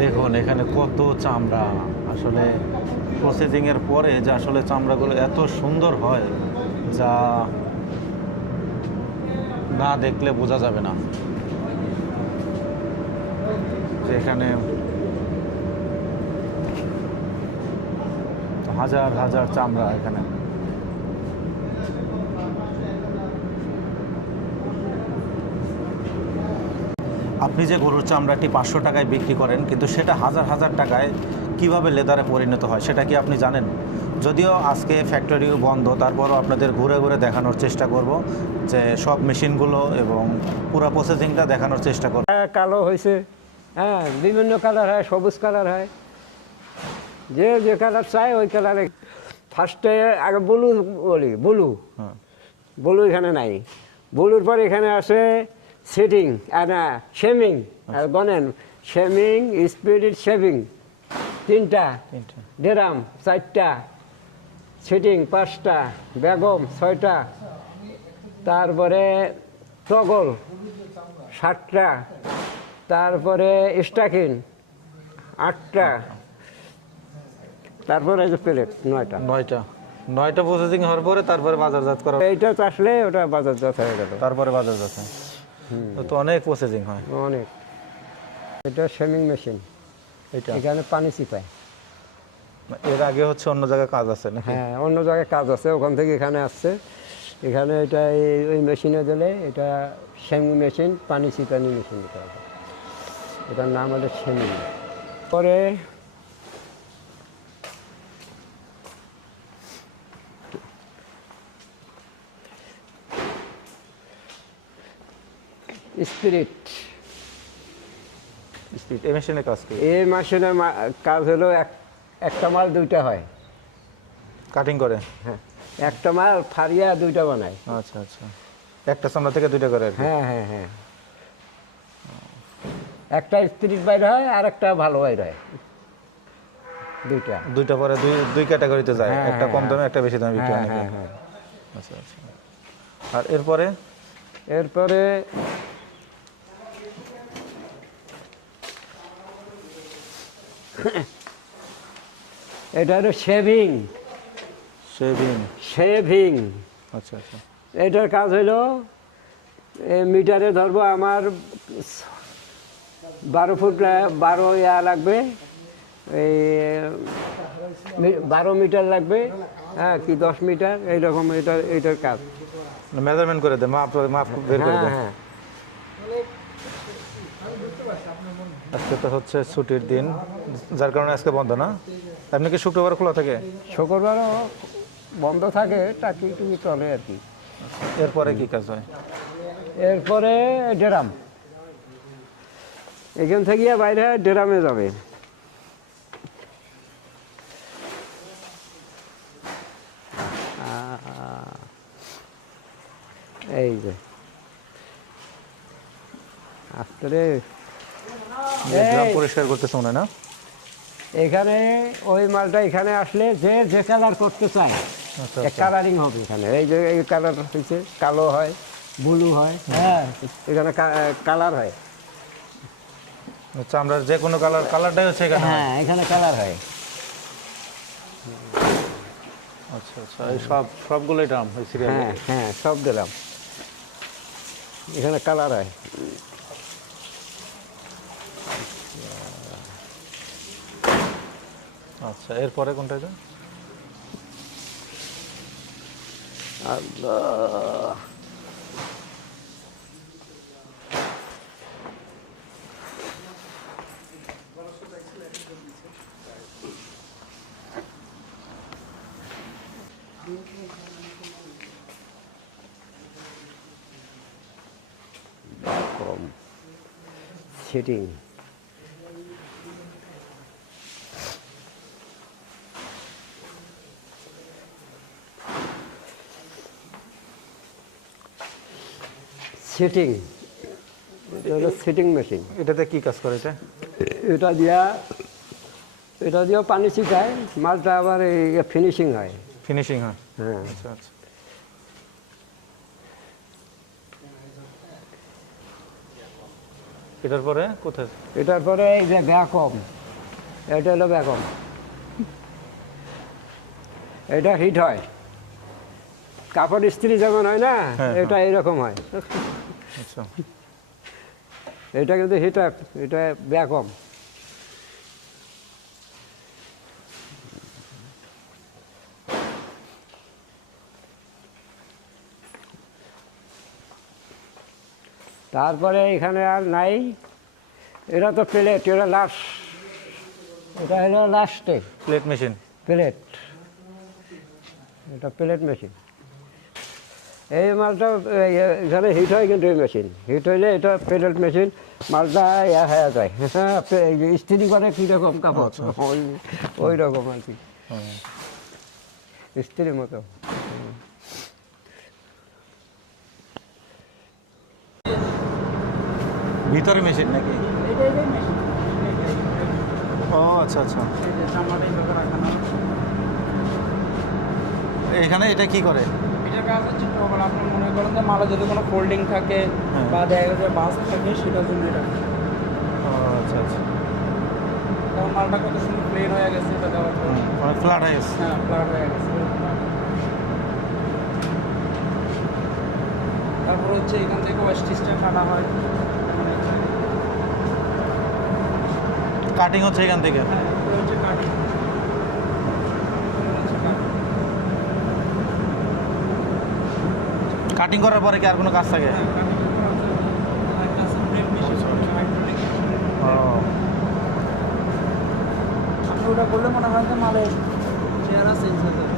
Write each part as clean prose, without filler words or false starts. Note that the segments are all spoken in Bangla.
দেখুন এখানে কত চামড়া, আসলে প্রসেসিংয়ের পরে যে আসলে চামড়াগুলো এত সুন্দর হয় যা না দেখলে বোঝা যাবে না। যে এখানে হাজার হাজার চামড়া এখানে। আপনি যে গরুর চামড়াটি 500 টাকায় বিক্রি করেন, কিন্তু সেটা হাজার হাজার টাকায় কিভাবে লেদারে পরিণত হয় সেটা কি আপনি জানেন? যদিও আজকে ফ্যাক্টরিও বন্ধ, তারপরও আপনাদের ঘুরে ঘুরে দেখানোর চেষ্টা করব যে সব মেশিনগুলো এবং পুরো প্রসেসিংটা দেখানোর চেষ্টা করব। কালো হয়েছে, হ্যাঁ, বিভিন্ন কালার হয়, সবুজ কালার হয়, যে যে কালার চায় ওই কালারে। ফার্স্টে আগে ব্লু বলি, ব্লু ব্লু এখানে নাই। ব্লুর পর এখানে আছে সেটিং আর শেমিং, আর বনেন শেমিং, স্পিরিট শেভিং তিনটা, ডেরাম চারটা, সেটিং পাঁচটা, বেগম ছয়টা, তারপরে টগল সাতটা, তারপরে স্টাকিন আটটা, তারপরে এই যে প্লেট নয়টা। নয়টা প্রসেসিং হওয়ার পরে তারপরে বাজারজাত করা। এইটা চাষলে ওটা বাজারজাত হয়ে গেল, তারপরে বাজারজাত হয়। তো অনেক প্রসেসিং হয় অনেক। এটা শেমিং মেশিন, এটা এখানে পানি চিপায়। এর আগে হচ্ছে অন্য জায়গায় কাজ আছে নাকি? হ্যাঁ, অন্য জায়গায় কাজ আছে, ওখান থেকে এখানে আসছে। এখানে এটা ওই মেশিনে দিলে এটা শেমিং মেশিন, পানি চিপানি মেশিন এটা হবে। এটার নাম হলো শেমিং। পরে স্পিরিট, এই মেশিনে কাজ কি? এই মেশিনের কাজ হলো একটা মাল দুইটা হয়। কাটিং করে? হ্যাঁ, একটা মাল ফারিয়া দুইটা বানায়। আচ্ছা আচ্ছা, একটা চামড়া থেকে দুইটা করে আর কি? হ্যাঁ হ্যাঁ হ্যাঁ, একটা স্পিরিট বাইর হয় আর একটা ভালো বাইর হয়, দুইটা পরে দুই ক্যাটাগরিতে যায়, হ্যাঁ, একটা কম দামে একটা বেশি দামে বিক্রি হয়। হ্যাঁ হ্যাঁ। আচ্ছা আচ্ছা। আর এরপরে এটা হলো শেভিং। শেভিং, আচ্ছা আচ্ছা। এটার কাজ হলো মিটারে ধরবো আমার 12 ফুট 12 ইয়া লাগবে, এই 12 মিটার লাগবে, হ্যাঁ, কি 10 মিটার এইরকম। এটার কাজ মেজারমেন্ট করে দেয়, মাপ বের করে দেয়। হ্যাঁ। আজকে তো হচ্ছে ছুটির দিন, যার কারণে আজকে বন্ধ না? আপনি কি শুক্রবার খোলা থাকে? শুক্রবারও বন্ধ থাকে, টাকি টুকি চলে আর কি। এরপরে কি কাজ হয়? এরপরে ড্রাম, এখান থেকে বাইরে ড্রামে যাবে। এই যে আস্তে ড্রাম পরিষ্কার করতেছে মনে হয় না? এখানে ওই মালটা এখানে আসলে যে কালার করতে চায় কালারিং হবে এখানে। এই যে এই কালার হয়েছে, কালো হয়, ব্লু হয়, হ্যাঁ, এখানে কালার হয়। চামড়ার যে কোনো কালারটাই হচ্ছে এখানে? হ্যাঁ, এখানে কালার হয়। আচ্ছা আচ্ছা, এই সবগুলোই ড্রাম হয়েছে? হ্যাঁ হ্যাঁ, সব দিলাম, এখানে কালার হয়। আচ্ছা, এরপরে কোনটা এটা? আল্লাহ, সেটিং। সেটিং, এটা হলো সেটিং মেশিন। এটাতে কি কাজ করে এটা? এটা দিয়েও পানি ছিটায়, মালটা আবার ফিনিশিং হয়। ফিনিশিং হয়? হ্যাঁ। আচ্ছা আচ্ছা। এটার পরে কোথায়? এটার পরে এই যে ব্যাকম, এটা হলো ব্যাকম, এটা হিট হয়, কাপড় ইস্ত্রি যেমন হয় না, হ্যাঁ, এটা এইরকম হয়। আচ্ছা, এটা কিন্তু হিট আপ, এটা ব্যাকম। তারপরে এখানে আর নাই, এটা তো প্লেট, এটা লাস্ট, এটা হলো লাস্টে প্লেট মেশিন। প্লেট, এটা প্লেট মেশিন। এই মালটা এখানে হিট হয়, কিন্তু এই মেশিন হিট হইলে এটা প্লেট মেশিন, মালটা ইয়া হয়ে যায়। হ্যাঁ, ইস্ত্রি করে কীরকম কাপড়, ওই রকম আর কি, ইস্ত্রির মতো। ভিতরে মেশিন নাকি? ও আচ্ছা আচ্ছা। এখানে এটা কি করে? এটার কাজ হচ্ছে টগল। আপনি মনে করেন যে মালা যদি কোনো ফোল্ডিং থাকে হ্যাঁ। বা দেখা যায় বাস থাকে, সেটার জন্য এটা। ও আচ্ছা আচ্ছা। তখন মালটা কত সুন্দর প্লেন হয়ে গেছে এটা দেওয়ার পর। অনেক ফ্ল্যাট হয়ে গেছে। হ্যাঁ, ফ্ল্যাট হয়ে গেছে। তারপর হচ্ছে এখান থেকে স্টিচটা কাটা হয়। কাটিং হচ্ছে এখান থেকে। হ্যাঁ, এগুলো হচ্ছে কাটিং। কাটিং করার পরে কি আর কোনো কাজ থাকে? হ্যাঁ, কাটিং করার জন্য একটা আছে ব্লেড মেশিন, হাইড্রোলিক। ও আপনি ওটা করলে মনে হয় যে মালের চেহারা চেঞ্জ হয়ে যাবে।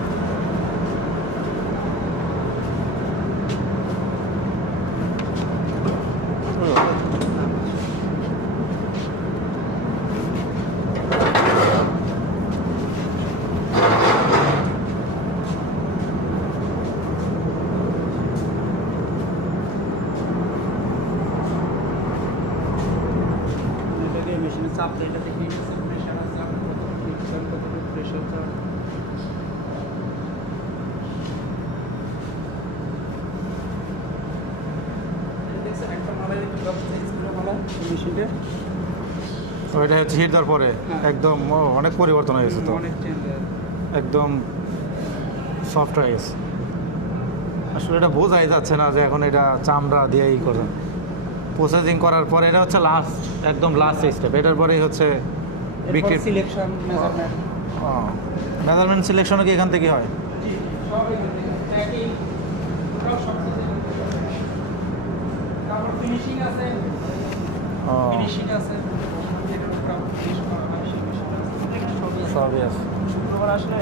এটাকে মেশিনে চাপ দেয়, এটাতে হিট আছে, প্রেশার আছে, আপনি কতটুকু হিট চান, কতটুকু প্রেশার চান। এই দেখছেন একটা মালের একটু ব্যবস্থা ছিল মালা মেশিনটা, তো এটা হচ্ছে হিট দেওয়ার পরে হ্যাঁ। একদম অনেক পরিবর্তন হয়ে গেছে তো, অনেক চেঞ্জ হয়ে গেছে। একদম সফট হয়ে গেছে। আসলে এটা বোঝাই যাচ্ছে না যে এখন এটা চামড়া দিয়েই করে প্রসেসিং করার পরে এটা হচ্ছে লাস্ট, একদম লাস্ট স্টেপ। এটার পরেই হচ্ছে বিক্রি। সিলেকশন, মেজারমেন্ট, মেজারমেন্ট সিলেকশনও কি এখান থেকে হয়? সব এখান থেকে। প্যাকিং, ওটাও সব কিছু এখান থেকে হয়। তারপর ফিনিশিং আছে, ফিনিশিং আছে, যেটার উপর ফিনিশ করা হয় সেই মেশিনটা আছে। সবই আছে। সবই আছে। শুক্রবার আসলে